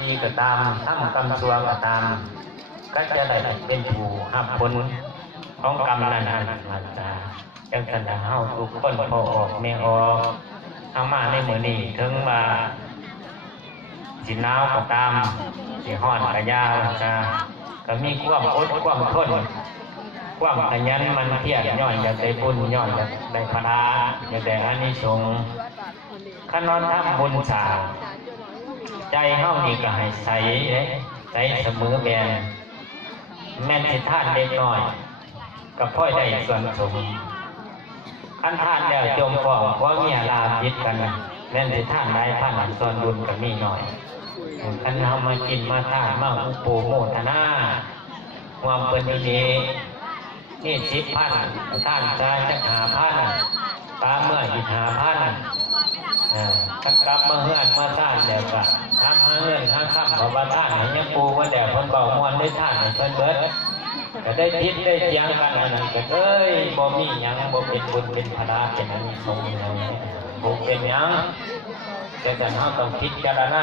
ดีก็ตามทำกรรมชั่วก็ตามก็จะได้เป็นผู้รับผลของกรรมนั้นอาจารย์จังสันเฮาทุกคนพอออกแม่ออกเอามาในมื้อนี้ถึงว่าสิหนาวก็ตามสิร้อนก็ยาวก็มีความอดความทนความขยันมันเพียรย้อนอยากได้บุญย้อนอยากได้พระอยากได้อานิสงส์ขนอนทำบุญสร้างใจเฮานี่ก็ให้ใสเสมอแม่นแม่นสิทานเล็กน้อยก็พ่อยได้ส่วนสมคันทานแล้วจมฟ้องเพราะเมียลาพิษกันแม่นสิทานได้พันส่วนบุญก็มีหน่อยคันเฮามากินมาทานมาอุปโภคนาความเป็นอยู่นี้นี่10,000ท่านชายจัก5,000ตาเมื่ออีก5,000ท่านกลับมาเฮือนมาท่านแล้วก็ทำหาเงินหาคำขอว่าท่านให้ยังปูมาแด่คนเบามวนได้ท่านให้เพิ่นเบิดก็ได้พิษได้เถียงกันอันนั้นก็บ่มีหยังบ่เป็นบุญเป็นพระเป็นอานิสงส์หยังบ่เป็นหยังแต่ท่านเฮาต้องพิจารณา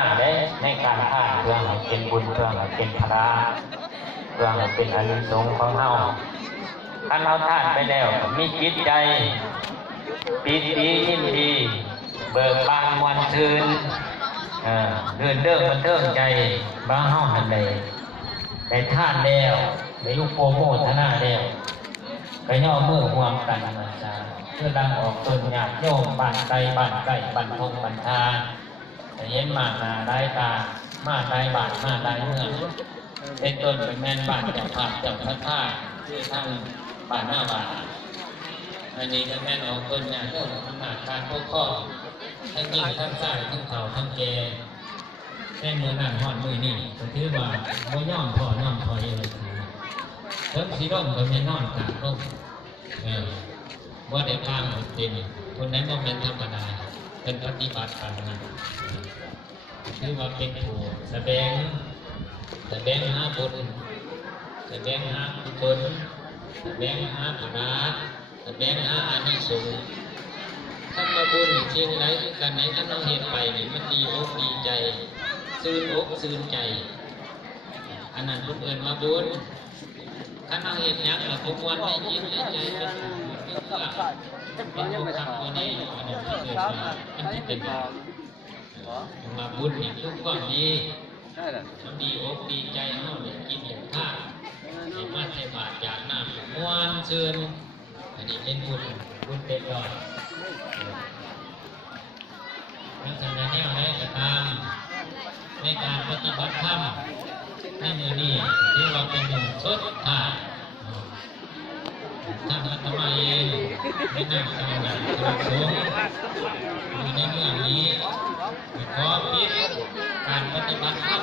ในการทานเพื่อให้เป็นบุญเพื่อให้เป็นพระเพื่อให้เป็นอานิสงส์ของเฮาคันเฮาทานไปแล้วมีจิตใจปีติยินดีเบิกบานมวลชื่นเดินมันเทิงใจบ้าเฮาหันได้ท่านแล้วได้อุปโภคนาแล้วก็ย่อมือห่วมกันอาจารย์เพื่อดังออกตนญาติโยมบ้านไกลบ้านใกล้บ้านทงบ้านทาเห็นมาหน้าได้ตามาได้บ้านมาได้เมืองเป็นต้นเป็นแม่นบ้านจากภาคจากพระธาตุที่ทั้งบ้านหน้าบ้านอันนี้ก็แม่นออกตนญาติโยมขนาดการพวกข้อทั้งยิ่งทั้งสร้างทั้งเผาทั้งแก่แค่มือนั่นหอดมือนี่ก็ถือว่าโมย่อมพอย่อมพอเยอะเพิ่มสีร่มก็ไม่นอนกลางร่มว่าได้พางเต็มคนนั้นก็เป็นธรรมดาเป็นปฏิบัติการนะถือว่าเป็นผู้แสดงหาบุญแสดงหากุศลแสดงหาพระแสดงหาอานิสงส์ทำมาบุญจริงไหนกันไหนถ้าเราเห็นไปนี่มันดีอกดีใจซื่นอกซื่นใจอันนั้นทุกเอิญมาบุญถ้าเราเห็นยักษ์เราทุกวันไม่ยิ้มในใจเป็นทุกข์ทำตัวนี้อันนั้นเกิดมาอันที่เป็นมาบุญนี่ทุกความดีมันดีอกดีใจเราเนี่ยกินอย่างข้าวเห็นมาใส่บาตรอยากน้ำม้วนเชิญอันนี้เป็นบุญเป็นรอยลักษณะแนวได้ก็ตามในการปฏิบัติธรรมในมือนี้ที่เราเป็นหนึ่งสุดท้ายท่านอาตมาเองได้นั่งสมาธิสงฆ์อยู่ในเมืองนี้ขอพิจการปฏิบัติธรรม